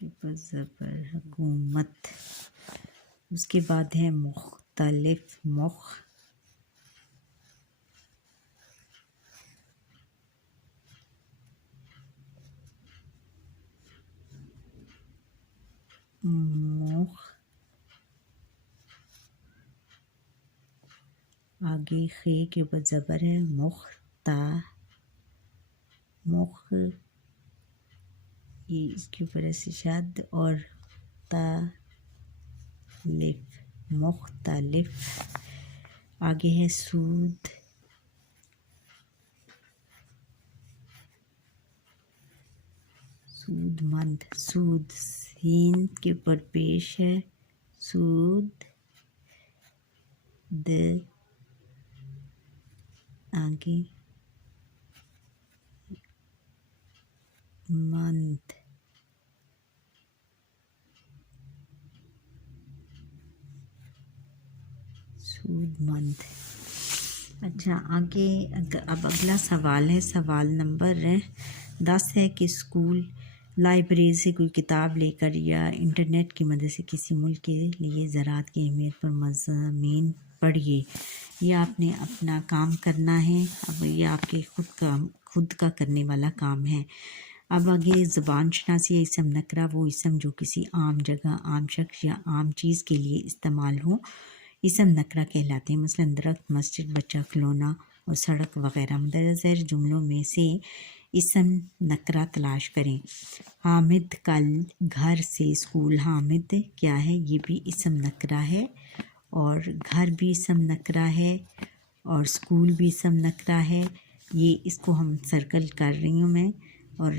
حکومت زبر حکومت. اس کے بعد ہے مختلف آگے خے کے اوپر زبر ہے یہ اس کے اوپر ایسے شد اور مختلف. آگے ہے سود مند. سود سین کے اوپر پیش ہے سود آگے مند. سود مند. اچھا آگے اب اگلا سوال ہے. سوال نمبر 10 ہے کہ اسکول لائبریری سے کوئی کتاب لے کر یا انٹرنیٹ کی مدد سے کسی ملک کے لیے زراعت کی اہمیت پر مضامین پڑھیے. یہ آپ نے اپنا کام کرنا ہے. اب یہ آپ کے خود کا کرنے والا کام ہے. اب آگے زبان شناسی. اسم نکرہ وہ اسم جو کسی عام جگہ، عام شخص یا عام چیز کے لیے استعمال ہو اسم نکرہ کہلاتے ہیں. مثلا درخت، مسجد، بچہ، کھلونا اور سڑک وغیرہ. مندرجہ ذیل جملوں میں سے اسم نکرہ تلاش کریں. حامد کل گھر سے اسکول. حامد کیا ہے؟ یہ بھی اسم نکرہ ہے اور گھر بھی اسم نکرہ ہے اور اسکول بھی اسم نکرہ ہے. یہ اس کو ہم سرکل کر رہی ہوں میں. اور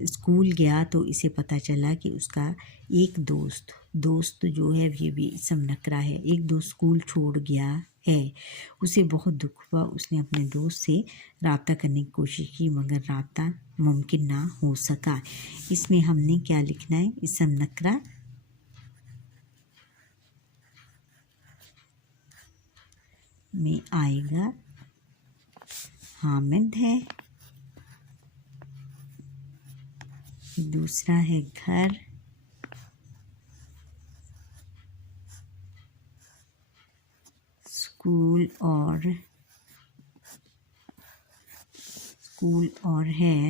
اسکول گیا تو اسے پتہ چلا کہ اس کا ایک دوست جو ہے یہ بھی اسم نکرہ ہے. ایک دوست اسکول چھوڑ گیا ہے. اسے بہت دکھ ہوا. اس نے اپنے دوست سے رابطہ کرنے کی کوشش کی مگر رابطہ ممکن نہ ہو سکا. اس میں ہم نے کیا لکھنا ہے؟ اسم نکرہ میں آئے گا حامد ہے، دوسرا ہے گھر، اسکول اور ہے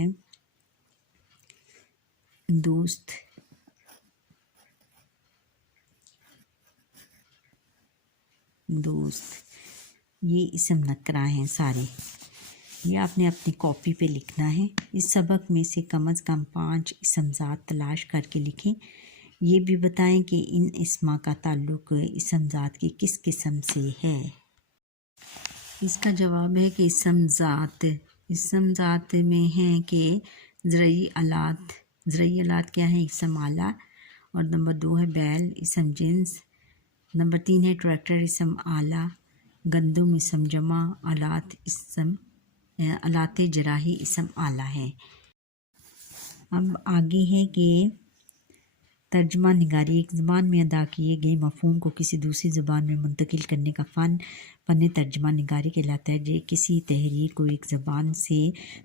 دوست. یہ اسم نکرہ ہیں سارے. یہ آپ نے اپنی کاپی پہ لکھنا ہے. اس سبق میں سے کم از کم 5 اسم ذات تلاش کر کے لکھیں. یہ بھی بتائیں کہ ان اسما کا تعلق اسم ذات کی کس قسم سے ہے. اس کا جواب ہے کہ اسم ذات میں ہیں کہ زرعی آلات کیا ہیں؟ اسم آلہ. اور نمبر 2 ہے بیل اسم جنس. نمبر 3 ہے ٹریکٹر اسم آلہ. گندم اسم جمع. آلات جراحی اسم آلہ ہے. اب آگے ہے کہ ترجمہ نگاری. ایک زبان میں ادا کیے گئے مفہوم کو کسی دوسری زبان میں منتقل کرنے کا فن ترجمہ نگاری کہلاتا ہے. کسی تحریر کو ایک زبان سے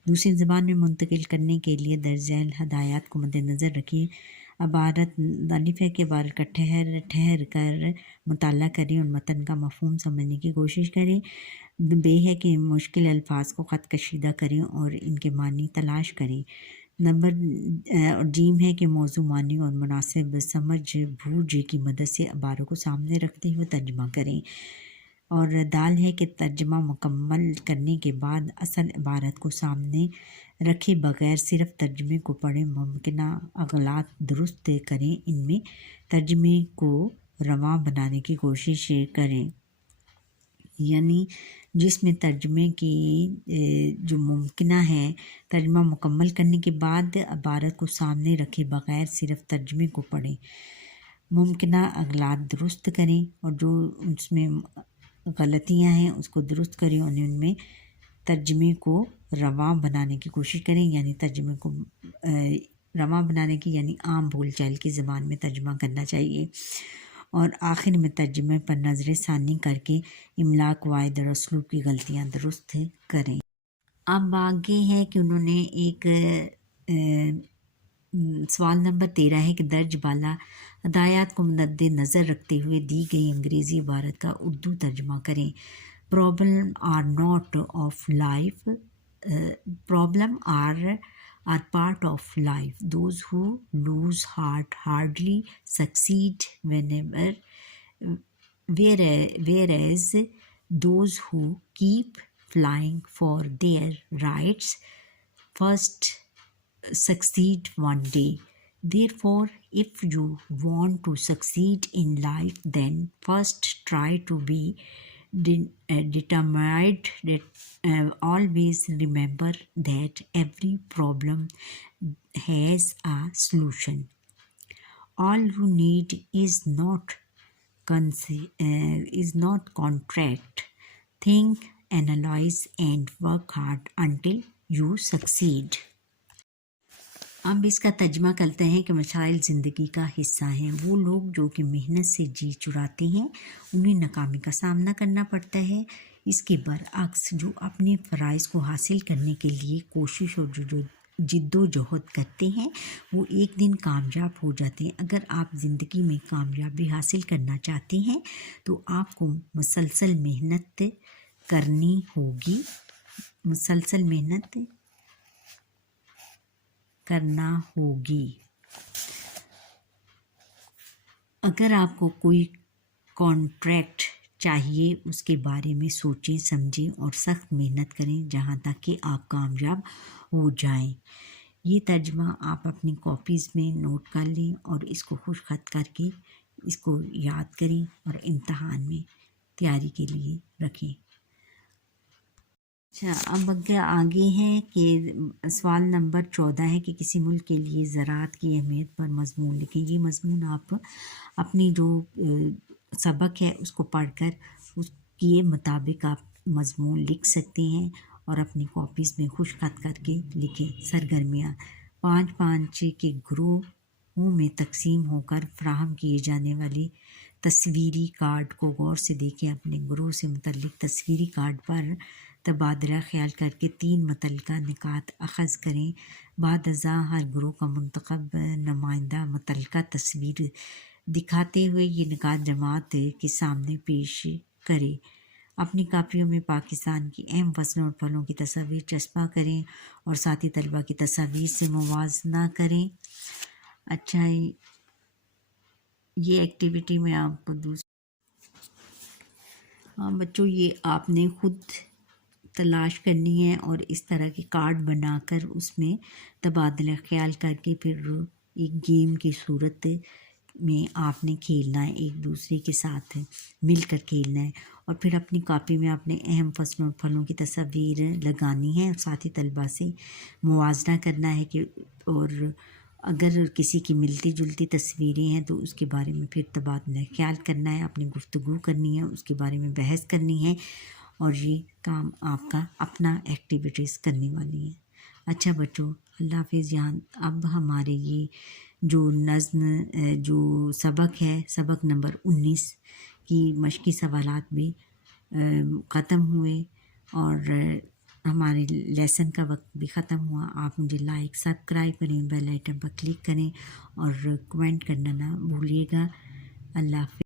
دوسری زبان میں منتقل کرنے کے لیے درج ذیل ہدایات کو مد نظر رکھیں. عبارت الف ہے کہ عبارت کا ٹھہر کر مطالعہ کریں اور متن کا مفہوم سمجھنے کی کوشش کریں. بے ہے کہ مشکل الفاظ کو خط کشیدہ کریں اور ان کے معنی تلاش کریں. اور جیم ہے کہ موضوع، معنی اور مناسب سمجھ بوجھ کی مدد سے عبارت کو سامنے رکھتے ہوئے ترجمہ کریں. اور دال ہے کہ ترجمہ مکمل کرنے کے بعد اصل عبارت کو سامنے رکھے بغیر صرف ترجمے کو پڑھیں. ممکنہ اغلاط درست کریں. ان میں ترجمے کو رواں بنانے کی کوشش کریں. یعنی جس میں ترجمے کی جو ممکنہ ہے، ترجمہ مکمل کرنے کے بعد عبارت کو سامنے رکھے بغیر صرف ترجمے کو پڑھیں. ممکنہ اغلاط درست کریں اور جو اس میں غلطیاں ہیں اس کو درست کریں اور ان میں ترجمے کو رواں بنانے کی کوشش کریں. یعنی ترجمے کو رواں بنانے کی یعنی عام بول چال کی زبان میں ترجمہ کرنا چاہیے. اور آخر میں ترجمے پر نظر ثانی کر کے املا، قواعد اور اسلوب کی غلطیاں درست کریں. اب آگے ہے کہ انہوں نے ایک سوال نمبر 13 ہے کہ درج بالا ہدایات کو مد نظر رکھتے ہوئے دی گئی انگریزی عبارت کا اردو ترجمہ کریں. Problem are not of life problem are part of life. Those who lose heart hardly succeed whereas those who keep flying for their rights first succeed one day. Therefore, if you want to succeed in life, then first try to be determined. Always remember that every problem has a solution. All you need is not contract. Think, analyze, and work hard until you succeed. اب اس کا ترجمہ کرتے ہیں کہ مسائل زندگی کا حصہ ہیں. وہ لوگ جو کہ محنت سے جی چراتے ہیں انہیں ناکامی کا سامنا کرنا پڑتا ہے. اس کے برعکس جو اپنے فرائض کو حاصل کرنے کے لیے کوشش اور جد و جہد کرتے ہیں وہ ایک دن کامیاب ہو جاتے ہیں. اگر آپ زندگی میں کامیابی حاصل کرنا چاہتے ہیں تو آپ کو مسلسل محنت کرنی ہوگی. مسلسل محنت کرنا ہوگی. اگر آپ کو کوئی کانٹریکٹ چاہیے اس کے بارے میں سوچیں سمجھیں اور سخت محنت کریں جہاں تک کہ آپ کامیاب ہو جائیں. یہ ترجمہ آپ اپنی کاپیز میں نوٹ کر لیں اور اس کو خوش خط کر کے اس کو یاد کریں اور امتحان میں تیاری کے لیے رکھیں. اچھا اب آگے ہے کہ سوال نمبر 14 ہے کہ کسی ملک کے لیے زراعت کی اہمیت پر مضمون لکھیں. یہ مضمون آپ اپنی جو سبق ہے اس کو پڑھ کر اس کے مطابق آپ مضمون لکھ سکتے ہیں اور اپنی کاپیز میں خوش خط کر کے لکھیں. سرگرمیاں 5 کے گروہوں میں تقسیم ہو کر فراہم کیے جانے والی تصویری کارڈ کو غور سے دیکھیں. اپنے گروہ سے متعلق تصویری کارڈ پر تبادلہ خیال کر کے 3 متعلقہ نکات اخذ کریں. بعد ازاں ہر گروہ کا منتخب نمائندہ متعلقہ تصویر دکھاتے ہوئے یہ نکات جماعت کے سامنے پیش کرے. اپنی کاپیوں میں پاکستان کی اہم فصلوں اور پھلوں کی تصاویر چسپاں کریں اور ساتھی طلبہ کی تصاویر سے موازنہ کریں. اچھا یہ ایکٹیویٹی میں آپ کو بچوں یہ آپ نے خود تلاش کرنی ہے اور اس طرح کے کارڈ بنا کر اس میں تبادلہ خیال کر کے پھر ایک گیم کی صورت میں آپ نے کھیلنا ہے. ایک دوسرے کے ساتھ مل کر کھیلنا ہے اور پھر اپنی کاپی میں اپنے اہم فصلوں اور پھلوں کی تصاویر لگانی ہے اور ساتھی طلبہ سے موازنہ کرنا ہے کہ اور اگر کسی کی ملتی جلتی تصویریں ہیں تو اس کے بارے میں پھر تبادلہ خیال کرنا ہے. اپنی گفتگو کرنی ہے اس کے بارے میں بحث کرنی ہے اور یہ کام آپ کا اپنا ایکٹیویٹیز کرنے والی ہیں. اچھا بچوں اللہ حافظ. یہاں اب ہمارے یہ جو نظم جو سبق ہے سبق نمبر 19 کی مشقی سوالات بھی ختم ہوئے اور ہمارے لیسن کا وقت بھی ختم ہوا. آپ مجھے لائک سبسکرائب کریں بیل آئٹن پر کلک کریں اور کمنٹ کرنا نہ بھولیے گا. اللہ حافظ.